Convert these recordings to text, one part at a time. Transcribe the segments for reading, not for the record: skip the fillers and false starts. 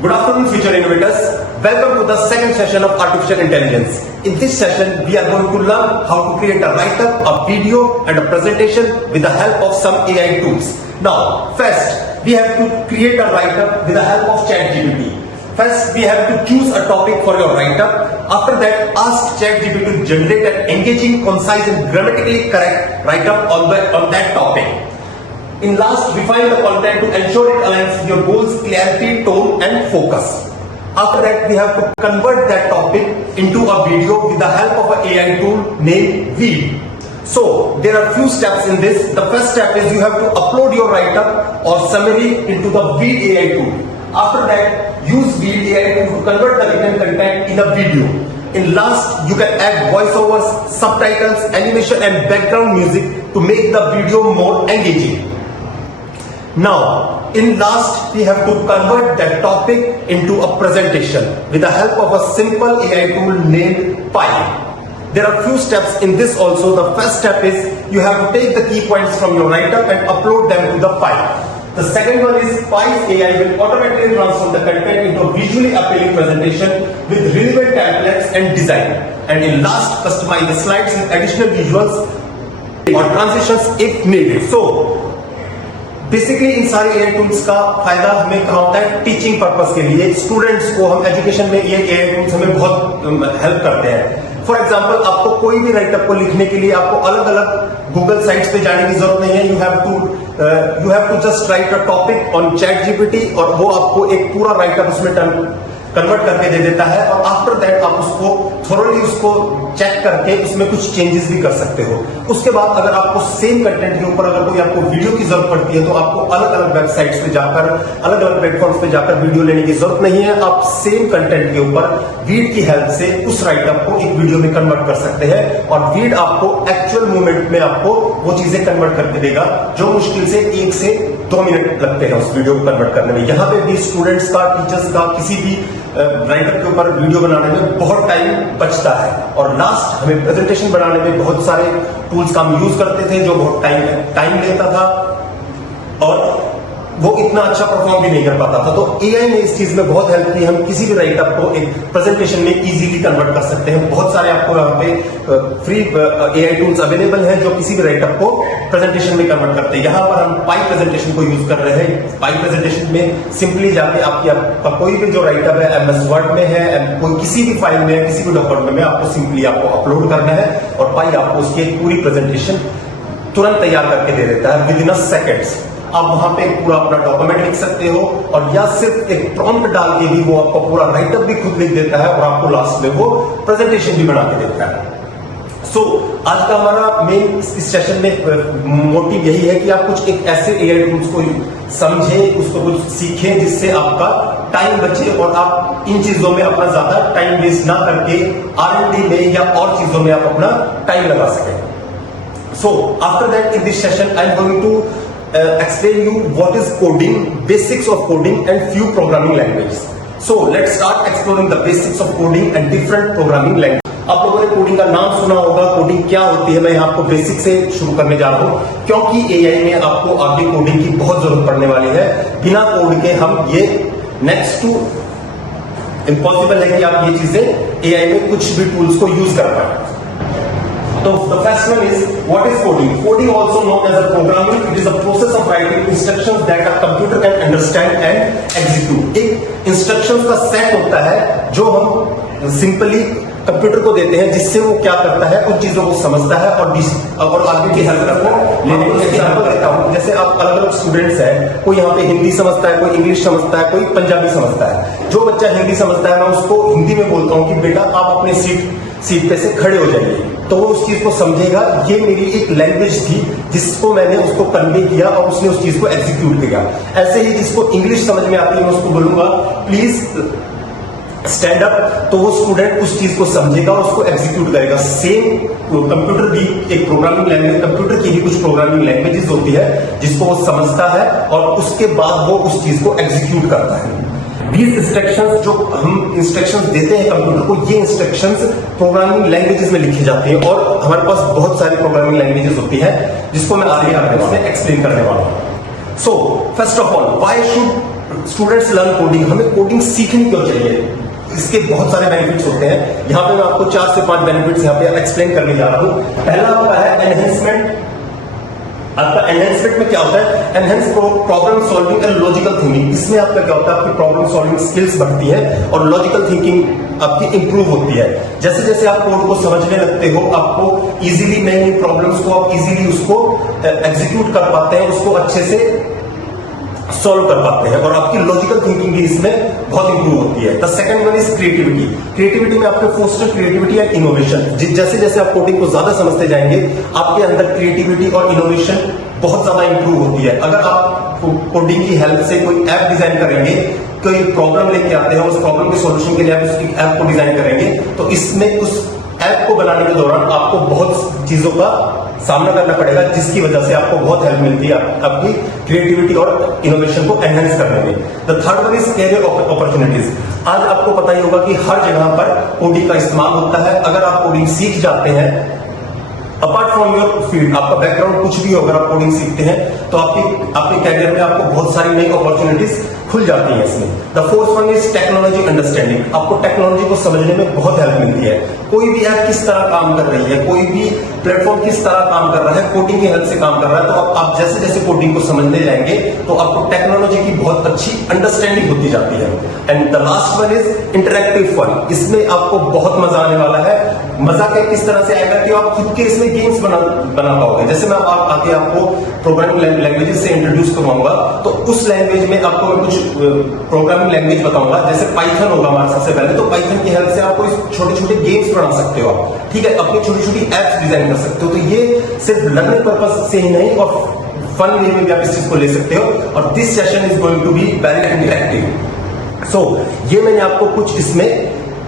Good afternoon, future innovators. Welcome to the second session of Artificial Intelligence. In this session, we are going to learn how to create a write-up, a video and a presentation with the help of some AI tools. Now, first, we have to create a write-up with the help of ChatGPT. First, we have to choose a topic for your write-up. After that, ask ChatGPT to generate an engaging, concise and grammatically correct write-up on that topic. In last, refine the content to ensure it aligns with your goals, clarity, tone and focus. After that, we have to convert that topic into a video with the help of an AI tool named Veed. So, there are few steps in this. The first step is you have to upload your write-up or summary into the Veed AI tool. After that, use Veed AI tool to convert the written content in a video. In last, you can add voiceovers, subtitles, animation and background music to make the video more engaging. Now, in last, we have to convert that topic into a presentation with the help of a simple AI tool named Pi. There are few steps in this also. The first step is you have to take the key points from your write-up and upload them to the Pi. The second one is Pi's AI will automatically transform the content into a visually appealing presentation with relevant templates and design. And in last, customize the slides with additional visuals or transitions if needed. So, basically इन सारे AI tools का फायदा हमें कहाँ होता है? Teaching purpose के लिए स्टूडेंट्स को हम एजुकेशन में ये एआई टूल्स हमें बहुत हेल्प करते हैं। फॉर एग्जांपल, आपको कोई भी राइटअप को लिखने के लिए आपको अलग अलग गूगल साइट्स पे जाने की जरूरत नहीं है। You have to just write a topic on ChatGPT और वो आपको एक पूरा राइटअप उसमें कन्वर्ट करके दे देता है और आफ्टर दैट आप उसको थोरली उसको चेक करके उसमें कुछ चेंजेस भी कर सकते हो। उसके बाद अगर आपको सेम कंटेंट के ऊपर अगर कोई आपको वीडियो की जरूरत पड़ती है तो आपको अलग अलग वेबसाइट्स पे जाकर अलग अलग प्लेटफॉर्म्स पे जाकर वीडियो लेने की जरूरत नहीं है। आप सेम कंटेंट के ऊपर वीड की हेल्प से उस राइटअप को एक वीडियो में कन्वर्ट कर सकते हैं और वीड आपको एक्चुअल मूवमेंट में आपको वो चीजें कन्वर्ट करके देगा जो मुश्किल से 1 से 2 मिनट लगते हैं उस वीडियो को कन्वर्ट करने में। यहाँ पे भी स्टूडेंट्स का, टीचर्स का, किसी भी राइटअप के ऊपर वीडियो बनाने में बहुत टाइम बचता है। और लास्ट, हमें प्रेजेंटेशन बनाने में बहुत सारे टूल्स का हम यूज करते थे जो बहुत टाइम लेता था और वो इतना अच्छा परफॉर्म भी नहीं कर पाता था। तो एआई ने इस चीज में बहुत हेल्प की। हम किसी भी राइटअप को एक प्रेजेंटेशन में इजीली कन्वर्ट कर सकते हैं। बहुत सारे आपको यहाँ पे फ्री एआई टूल्स अवेलेबल हैं जो किसी भी राइटअप को प्रेजेंटेशन में कन्वर्ट करते हैं। यहाँ पर हम पाई प्रेजेंटेशन को यूज कर रहे हैं। पाई प्रेजेंटेशन में सिंपली जाके आपका कोई भी जो राइटअप है एमएस वर्ड में है, कोई किसी भी फाइल में, किसी भी डॉक्यूमेंट में आपको सिंपली आपको अपलोड करना है और पाई आपको उसकी एक पूरी प्रेजेंटेशन तुरंत तैयार करके दे देता है विद इन अ सेकेंड्स। आप वहां पे पूरा अपना डॉक्यूमेंट लिख सकते हो और या सिर्फ एक प्रॉम्प्ट डाल के भी वो आपका पूरा राइटअप भी खुद लिख देता है और आपको लास्ट में वो प्रेजेंटेशन भी बना के देता है। सो आज का हमारा मेन इस सेशन में मोटिव यही है कि आप कुछ एक ऐसे एआई टूल्स को समझें, उसको कुछ सीखें जिससे आपका टाइम बचे और आप इन चीजों में अपना ज्यादा टाइम वेस्ट ना करके R&D में या और चीजों में आप अपना टाइम लगा सकें। So after that in this session I am going to explain you what is coding, basics of coding and few programming languages. So let's start exploring the basics of coding and different programming languages. आप लोगों ने coding का नाम सुना होगा, coding क्या होती है। मैं यहाँ आपको बेसिक से शुरू करने जा रहा हूँ क्योंकि एआई में आपको आगे कोडिंग की बहुत जरूरत पड़ने वाली है। बिना कोड के हम ये नेक्स्ट टू इम्पॉसिबल है कि आप ये चीजें एआई में कुछ भी टूल्स को यूज कर पाए। So the first one is what is coding? Coding, also known as a programming, it is a process of writing instructions that a computer can understand and execute. एक instructions का set होता है जो हम simply computer को देते हैं जिससे वो क्या करता है, उन चीजों को समझता है और आगे की हेल्प करता है। लेने को एग्जाम्पल देता हूँ, जैसे आप अलग अलग स्टूडेंट्स हैं, कोई यहाँ पे हिंदी समझता है, कोई इंग्लिश समझता है, कोई पंजाबी समझता है। जो बच्चा हिंदी समझता है मैं उसको हिंदी में बोलता हूँ कि बेटा आप अपने सीट पे से खड़े हो जाइए, तो वो उस चीज को समझेगा। ये मेरी एक लैंग्वेज थी जिसको मैंने उसको कन्वे किया और उसने उस चीज को एग्जीक्यूट किया। ऐसे ही जिसको इंग्लिश समझ में आती है मैं उसको बोलूंगा प्लीज स्टैंड अप, तो वो स्टूडेंट उस चीज को समझेगा और उसको एग्जीक्यूट करेगा। सेम कंप्यूटर भी एक प्रोग्रामिंग लैंग्वेज, कंप्यूटर की भी कुछ प्रोग्रामिंग लैंग्वेजेस होती है जिसको वो समझता है और उसके बाद वो उस चीज को एग्जीक्यूट करता है। These इंस्ट्रक्शंस जो हम इंस्ट्रक्शंस देते हैं कंप्यूटर को, ये इंस्ट्रक्शंस प्रोग्रामिंग लैंग्वेजेस में लिखी जाती है और हमारे पास बहुत सारी प्रोग्रामिंग लैंग्वेजेस होती है जिसको मैं आगे आपको इसमें एक्सप्लेन करने वाला हूँ। So first of all, why should students learn coding, हमें कोडिंग सीखनी क्यों चाहिए, इसके बहुत सारे बेनिफिट्स होते हैं। यहाँ पे मैं आपको 4 से 5 बेनिफिट्स यहाँ पे एक्सप्लेन करने जा रहा हूँ। पहला आपका है एनहेंसमेंट। आपका एनहेंसमेंट में क्या होता है, enhance problem solving and logical thinking. इसमें आपका क्या होता है, आपकी प्रॉब्लम सॉल्विंग स्किल्स बढ़ती है और लॉजिकल थिंकिंग आपकी इंप्रूव होती है। जैसे जैसे आप कोड को समझने लगते हो, आपको इजीली नई नई प्रॉब्लम्स को आप इजीली उसको एग्जीक्यूट कर पाते हैं, उसको अच्छे से सॉल्व कर पाते हैं और आपकी लॉजिकल थिंकिंग भी इसमें बहुत इंप्रूव होती है। The second one is creativity. Creativity में आपके फोस्टर क्रिएटिविटी एंड इनोवेशन। जैसे जैसे आप कोडिंग को ज्यादा समझते जाएंगे, आपके अंदर क्रिएटिविटी और इनोवेशन बहुत ज्यादा इंप्रूव होती है। अगर आप कोडिंग की हेल्प से कोई ऐप डिजाइन करेंगे, कोई प्रॉब्लम लेके आते हैं, उस प्रॉब्लम के सॉल्यूशन के लिए आप उसकी ऐप को डिजाइन करेंगे, तो इसमें उस ऐप को बनाने के दौरान आपको बहुत चीजों का सामना करना पड़ेगा, जिसकी वजह से आपको बहुत हेल्प मिलती है आपकी क्रिएटिविटी और इनोवेशन को एनहेंस करने में। The third one is career opportunities. आज आपको पता ही होगा कि हर जगह पर कोडिंग का इस्तेमाल होता है। अगर आप कोडिंग सीख जाते हैं, अपार्ट फ्रॉम योर फील्ड, आपका बैकग्राउंड कुछ भी हो, अगर आप कोडिंग सीखते हैं तो आपके कैरियर में आपको बहुत सारी नई अपॉर्चुनिटीज खुल जाती है इसमें। The fourth one is technology understanding. आपको टेक्नोलॉजी को समझने में बहुत हेल्प मिलती है। कोई भी ऐप किस तरह काम कर रही है, कोई भी प्लेटफॉर्म किस तरह काम कर रहा है, कोडिंग की हेल्प से काम कर रहा है। तो आप जैसे जैसे कोडिंग को समझने जाएंगे तो आपको टेक्नोलॉजी की बहुत अच्छी अंडरस्टैंडिंग होती जाती है। And the last one is interactive fun. इसमें आपको बहुत मजा आने वाला है। मजा क्या किस तरह से आएगा कि आप खुद के इसमें गेम्स बना पाओगे। जैसे मैं आगे आपको प्रोग्रामिंग लैंग्वेजेस से इंट्रोड्यूस करवाऊंगा, तो उस लैंग्वेज में आपको मैं कुछ प्रोग्रामिंग लैंग्वेज बताऊंगा। जैसे पाइथन होगा हमारा सबसे पहले, तो पाइथन की हेल्प से आप कोई छोटे छोटे गेम्स बना सकते हो आप, ठीक है, अपनी छोटी छोटी एप्स डिजाइन कर सकते हो। तो ये सिर्फ लर्निंग पर्पज से ही नहीं और फन वे में भी आप इस चीज को ले सकते हो। और this session is going to be very interactive. So ये मैंने आपको कुछ इसमें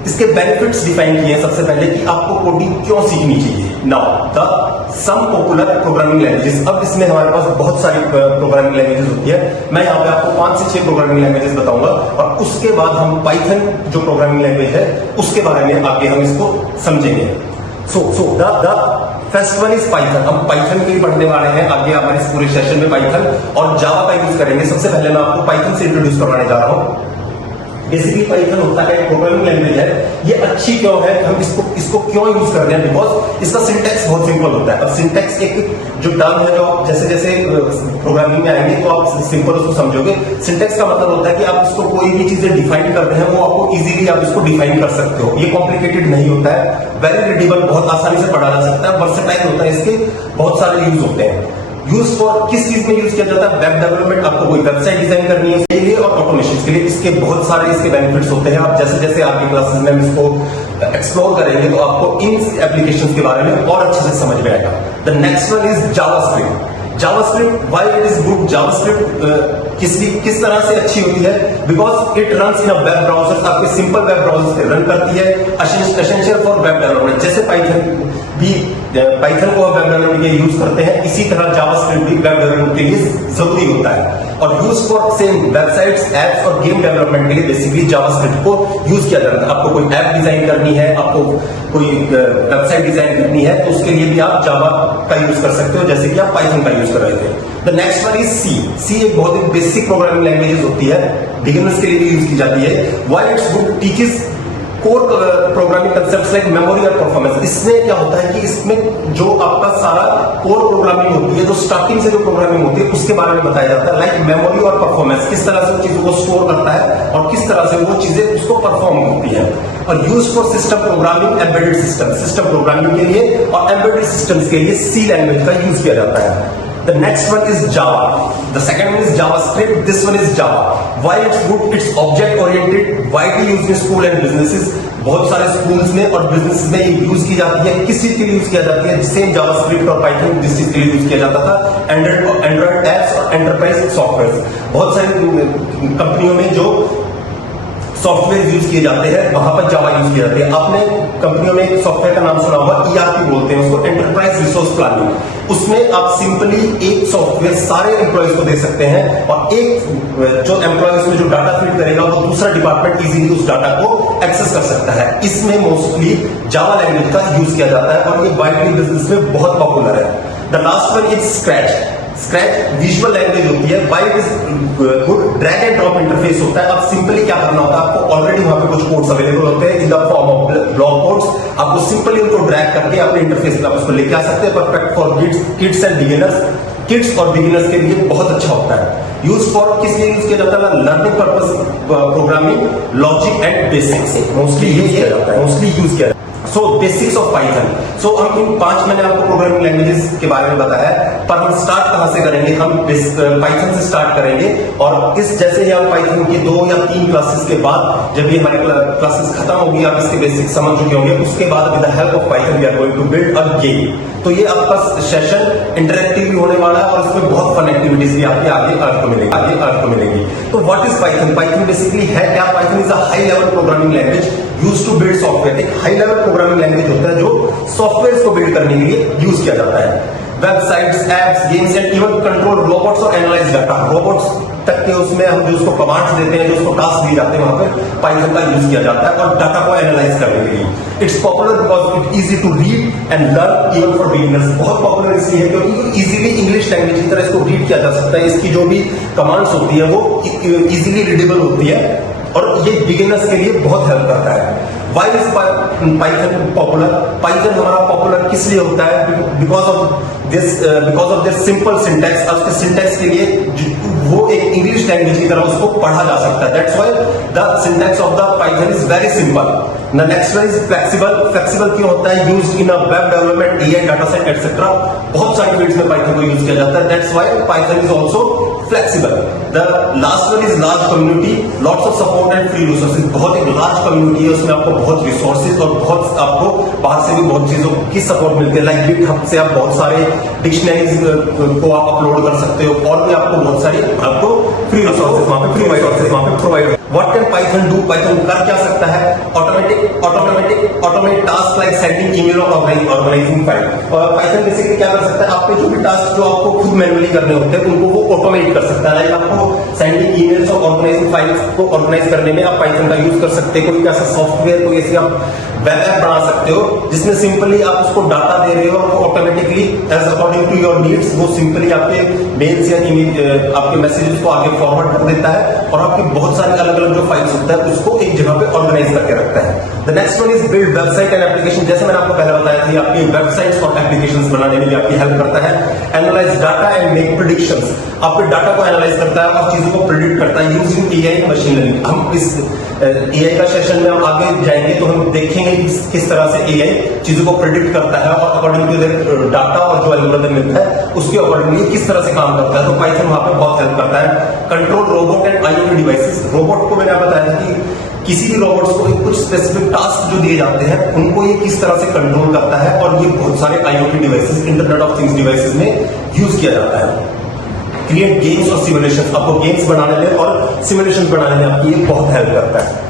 इसके बेनिफिट्स डिफाइन किए हैं सबसे पहले कि आपको कोडिंग क्यों सीखनी चाहिए। Now the some popular programming languages. अब इसमें हमारे पास बहुत सारी प्रोग्रामिंग लैंग्वेजेस होती है। मैं यहाँ पे आपको 5 से 6 प्रोग्रामिंग लैंग्वेजेस बताऊंगा और उसके बाद हम पाइथन जो प्रोग्रामिंग लैंग्वेज है उसके बारे में आगे हम इसको समझेंगे। So the first one is Python. हम पाइथन के ही पढ़ने वाले हैं आगे हमारे इस पूरे सेशन में। पाइथन और जावा का यूज करेंगे। सबसे पहले मैं आपको पाइथन से इंट्रोड्यूस करवाने जा रहा हूँ। बेसिकली पाइथन होता है प्रोग्रामिंग लैंग्वेज है। ये अच्छी क्यों है, हम इसको क्यों यूज करते हैं, बिकॉज इसका सिंटैक्स बहुत सिंपल होता है। अब सिंटैक्स एक जो टर्म है, जो आप जैसे जैसे प्रोग्रामिंग में आएंगे तो आप सिंपल उसको समझोगे। सिंटैक्स का मतलब होता है कि आप इसको कोई भी चीजें डिफाइन कर रहे हैं वो आपको इजीली आप इसको डिफाइन कर सकते हो। ये कॉम्प्लिकेटेड नहीं होता है, वेरी रीडेबल, बहुत आसानी से पढ़ा जा सकता है, वर्सेटाइल होता है, इसके बहुत सारे यूज होते हैं। यूज फॉर किस चीज में यूज किया जाता है, वेब डेवलपमेंट, आपको कोई वेबसाइट डिजाइन करनी है उसके लिए और ऑटोमेशन के लिए। इसके बहुत सारे इसके बेनिफिट्स होते हैं। आप जैसे जैसे आगे क्लासेस में हम इसको एक्सप्लोर करेंगे तो आपको इन एप्लीकेशंस के बारे में और अच्छे से समझ में आएगा। The next one is JavaScript. JavaScript, why it is good? JavaScript किस तरह से अच्छी होती है? Because it runs in a web browser. आपके सिंपल वेब ब्राउजर पे रन करती है। Essential for web development. जैसे पाइथन को वेब डेवलपमेंट के लिए यूज करते हैं, इसी तरह जावास्क्रिप्ट भी वेब डेवलपमेंट के लिए जरूरी होता है। और use for same websites, apps और गेम डेवलपमेंट के लिए बेसिकली जावास्क्रिप्ट को यूज किया जाता है। आपको कोई ऐप डिजाइन करनी है, आपको कोई वेबसाइट डिजाइन करनी है, तो उसके लिए भी आप जावा का यूज कर सकते हो, जैसे कि आप पाइथन का यूज कर रहे थे। The next one is C. C एक बहुत ही बेसिक प्रोग्रामिंग लैंग्वेज होती है, बिगिनर्स के लिए भी यूज की जाती है। Why it's good? Teaches core programming concepts like memory और परफॉर्मेंस। इसमें क्या होता है कि इसमें जो आपका सारा कोर प्रोग्रामिंग होती है, जो स्टार्टिंग से जो प्रोग्रामिंग होती है उसके बारे में बताया जाता है, लाइक मेमोरी और परफॉर्मेंस, किस तरह से चीजों को स्टोर करता है और किस तरह से वो चीजें उसको परफॉर्म करती है। और use for system programming, embedded system, system programming के लिए और एम्बेडेड सिस्टम्स के लिए सी लैंग्वेज का यूज किया जाता है। The next one is Java. The second one is JavaScript. This one is Java. Why it's good? It's object oriented, widely used in school and businesses. बहुत सारे स्कूल्स में और बिजनेस में ये यूज की जाती है। किस चीज के लिए यूज किया जाती है? सेम जावास्क्रिप्ट और पाइथन जिस चीज के लिए यूज किया जाता था, एंड्रॉइड एप्स और एंटरप्राइज सॉफ्टवेयर। बहुत सारी कंपनियों में जो सॉफ्टवेयर यूज किए जाते हैं वहां पर जावा यूज किया जाता है। आपने कंपनियों में एक सॉफ्टवेयर का नाम सुना होगा, ERP बोलते हैं उसको, एंटरप्राइज रिसोर्स प्लानिंग। उसमें आप सिंपली एक सॉफ्टवेयर सारे एम्प्लॉयज को दे सकते हैं और एक जो एम्प्लॉय उसमें जो डाटा फीड करेगा वो दूसरा डिपार्टमेंट इजीली उस डाटा को एक्सेस कर सकता है। इसमें मोस्टली जावा लैंग्वेज का यूज किया जाता है और ये वाइडली बिजनेस में बहुत पॉपुलर है। The last one is scratch. Scratch visual language होती है, why it is good drag and drop interface होता है। अब सिंपली क्या करना होता है, आपको ऑलरेडी वहां पे कुछ कोड्स अवेलेबल होते हैं in the form of block codes, आपको सिंपली उनको ड्रैग करके अपने इंटरफेस पे आप उसको लेके आ सकते हैं। Perfect for kids and beginners, kids और बिगिनर्स के लिए बहुत अच्छा होता है। यूज फॉर किस लिए यूज किया जाता है, learning purpose, programming, logic and basics, mostly use किया जाता है, मोस्टली यूज किया जाता है। So basics of Python. So हम इन 5 मैंने आपको प्रोग्रामिंग लैंग्वेजेस के बारे में बताया, पर हम स्टार्ट कहां से करेंगे, हम पाइथन से स्टार्ट करेंगे। और इस जैसे ही आप पाइथन की 2 या 3 क्लासेस के बाद, जब ये हमारी क्लासेस खत्म होगी, आप इसके बेसिक्स समझ चुके होंगे, उसके बाद with the help of Python we are going to build a game. तो ये आपका सेशन इंटरेक्टिव भी होने वाला है और इसमें बहुत फन एक्टिविटीज भी आपके आगे अर्थ को मिलेगी। तो what is Python? Python basically है क्या? Python is a high level programming language use to build software. एक हाई लेवल प्रोग्रामिंग लैंग्वेज होता है जो सॉफ्टवेयर को बिल्ड करने के लिए यूज किया जाता है। Websites, apps, games and even control robots और एनालाइज डाटा, रोबोट्स तक के उसमें हम जो उसको कमांड्स देते हैं, जो उसको टास्क दिए जाते हैं, वहां पे पाइथन का यूज किया जाता है और डाटा को एनालाइज करने के लिए। It's popular because it easy to read and learn even for beginners. बहुत पॉपुलर इसलिए है क्योंकि इजीली इंग्लिश लैंग्वेज की तरह इसको रीड किया जा सकता है। इसकी जो भी कमांड्स होती है वो इजीली रीडेबल होती है और ये बिगिनर्स के लिए बहुत हेल्प करता है। Why is Python popular? Python हमारा पॉपुलर किस लिए होता है? Because of this simple syntax. अब उसके सिंटैक्स के लिए वो एक इंग्लिश लैंग्वेज की तरह उसको पढ़ा जा सकता है। That's why the syntax of the Python is very simple. The next one is flexible. Flexible क्यों होता है? Used in a web development, AI, data science etcetera. बहुत सारी फील्ड्स में पाइथन को यूज किया जाता है। That's why Python is also flexible. The last one is large community, lots of support and free resources. बहुत एक लार्ज कम्युनिटी है, उसमें आपको बहुत रिसोर्सेज और बहुत आपको बाहर से भी बहुत चीजों की सपोर्ट मिलती है। लाइक गिटहब से आप बहुत सारे डिक्शनरीज को आप अपलोड कर सकते हो और भी आपको बहुत सारी आपको फ्री रिसोर्सेज वहां पे provide. What can Python do? Python कर क्या सकता है? Automate task like sending email और ऑर्गेनाइजिंग फाइल। और पाइथन बेसिकली क्या कर सकता है? आपके जो भी टास्क जो आपको खुद मैनुअली करने होते हैं उनको वो ऑटोमेट कर सकता है। लाइक आपको सेंडिंग ईमेल्स और ऑर्गेनाइजिंग फाइल्स को ऑर्गेनाइज करने में आप पाइथन का यूज कर सकते हैं। कोई ऐसा सॉफ्टवेयर, कोई ऐसी आप वेब ऐप बना सकते हो जिसमें सिंपली आप उसको डाटा दे रहे हो और वो automatically as according to your needs वो सिंपली आपके मेल्स या आपके मैसेजेस को आगे फॉरवर्ड कर देता है और आपके बहुत सारे अलग अलग जो फाइल्स होता है उसको एक जगह पे ऑर्गेनाइज करके रखता है। The next one is build website and application. जैसे मैंने आपको पहले बताया था, आपकी वेबसाइट्स और एप्लीकेशंस बनाने में भी आपकी हेल्प करता है। Analyse data and make predictions. आपके डाटा को एनालाइज करता है और चीजों को प्रेडिक्ट करता है यूजिंग एआई, मशीन लर्निंग। हम इस एआई का सेशन में हम आगे जाएंगे तो हम देखेंगे किस तरह से एआई चीजों को प्रेडिक्ट करता है और अकॉर्डिंग टू डाटा और जो एल्गोरिथम मिलता है उसके अकॉर्डिंगली किस तरह से काम करता है। तो पाइथन वहां पे बहुत हेल्प करता है। Control robot and IoT devices. Robot को मैंने बताया था कि किसी भी रोबोट्स को कुछ स्पेसिफिक टास्क जो दिए जाते हैं उनको ये किस तरह से कंट्रोल करता है और ये बहुत सारे IoT devices, internet of things devices में यूज किया जाता है। क्रिएट गेम्स और सिमुलेशन। आपको गेम्स बनाने में और सिमुलेशन बनाने में आपकी ये बहुत हेल्प करता है।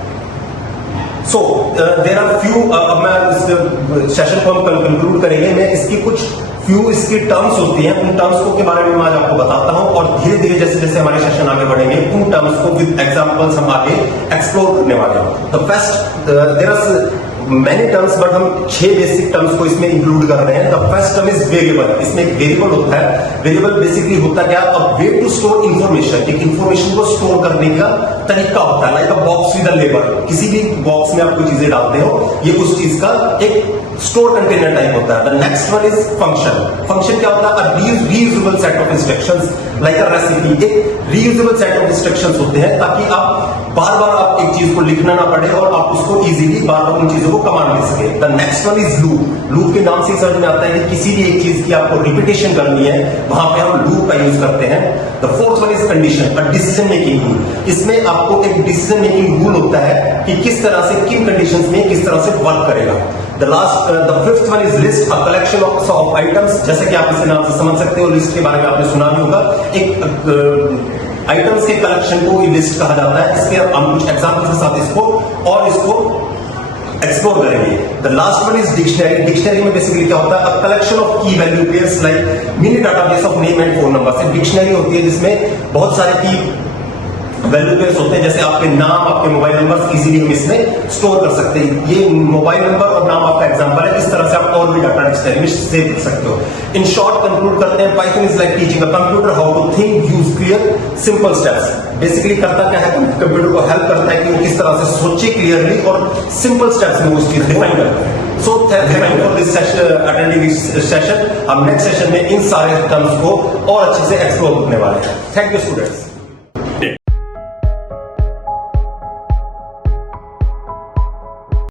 सो देयर आर फ्यू, अब मैं इस सेशन को हम कंक्लूड करेंगे। मैं इसकी कुछ फ्यू इसकी टर्म्स होती हैं, उन टर्म्स को के बारे में मैं आज आपको बताता हूं और धीरे धीरे जैसे जैसे हमारे सेशन आगे बढ़ेंगे उन टर्म्स को विद एग्जांपल्स हम आगे एक्सप्लोर करने वाले हैं। The first, there are many terms but हम 6 बेसिक टर्म्स को इसमें इंक्लूड कर रहे हैं। The first term is variable. इसमें एक वेरिएबल होता है। वेरिएबल बेसिकली होता क्या? अ वे टू स्टोर इंफॉर्मेशन। एक इंफॉर्मेशन को स्टोर करने का तरीका होता है। Like a box with a label. किसी भी बॉक्स में आप कोई चीजें डालते हो, ये उस चीज का एक स्टोर कंटेनर टाइप होता है। The next one is function. Function क्या होता है? अ reusable set of instructions like a recipe. एक रीयूजेबल सेट ऑफ इंस्ट्रक्शंस होते हैं ताकि आप बार बार आप एक चीज को लिखना ना पड़े और आप उसको इजीली बार बार उन चीजों को कमांड दे सके। The next one is loop. Loop के नाम से समझ में आता है कि किसी भी एक चीज की आपको रिपीटेशन करनी है, वहां पे हम लूप का यूज करते हैं। The fourth one is condition, a decision making rule. इसमें आपको एक डिसीजन मेकिंग रूल होता है कि किस तरह से, किन कंडीशंस में किस तरह से वर्क करेगा। The fifth one is list, a collection of items. जैसे कि आप इसके नाम से समझ सकते हो, लिस्ट के बारे में आपने सुना भी होगा। एक आइटम्स के कलेक्शन को लिस्ट कहा जाता है। इसके हम कुछ एग्जांपल के साथ इसको एक्सप्लोर करेंगे। The last one is dictionary. Dictionary में बेसिकली क्या होता है? अ कलेक्शन ऑफ की value pairs like mini database of name and phone number. से डिक्शनरी होती है जिसमें बहुत सारे की वैल्यू पेयर्स होते हैं, जैसे आपके नाम, आपके मोबाइल नंबर इजीली हम इसमें स्टोर कर सकते हैं। ये मोबाइल नंबर और नाम आपका एग्जांपल है, इस तरह से आप और भी डाटा डिक्शनरी में सेव कर सकते हो। इन शॉर्ट कंक्लूड करते हैं, Python is like teaching a computer how to think, use clear, simple steps. Basically करता क्या है, कंप्यूटर को हेल्प करता है कि वो किस तरह से सोचे क्लियरली और सिंपल स्टेप्स में उस चीज डिफाइन करता है। So thank you for this session, attending this session. हम नेक्स्ट सेशन में इन सारे टर्म्स को और अच्छे से एक्सप्लोर करने वाले हैं। Thank you students.